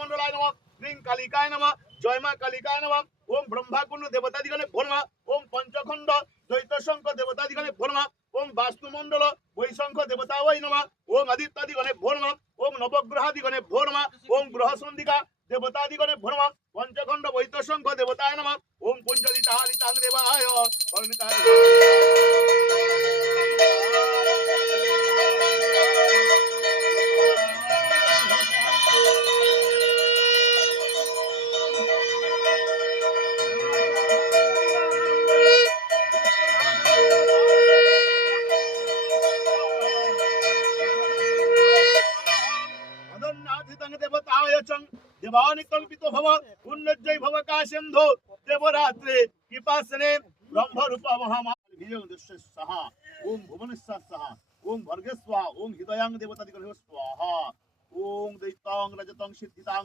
মন্ডলায় নমঃ ক্রিং কালিকায় নমঃ জয় মা কালিকায় নমঃ ওম ব্রহ্মাকুণ্ড দেবতাদিগণে ভো নমঃ ওম পঞ্চখণ্ড দ্বৈত শঙ্খ দেবতাদিগণে ভো নমঃ ওম বাস্তুমণ্ডল বৈশঙ্খ দেবতায় নমঃ ওম আদিত্যাদিগণে ভো নমঃ ওম নবগ্রহাদিগণে ভো নমঃ ওম গ্রহসন্ধিকা দেবতাদিগণে ভো নমঃ পঞ্চখণ্ড বৈত শঙ্খ দেবতায় নমঃ ওম পঞ্চদিতারিতাং দেবায় করণিতায় देवानि कल्पितो भव उन्नजय भव काशेन्धो देवरात्रे कृपासने ब्रह्मरूप महामादस्य सहा ओम भुवनेश्वर सहा ओम भर्गस्वा ओम हृदयां देवतादिगणे स्वाहा ओम दैतां रजतं सिद्धितां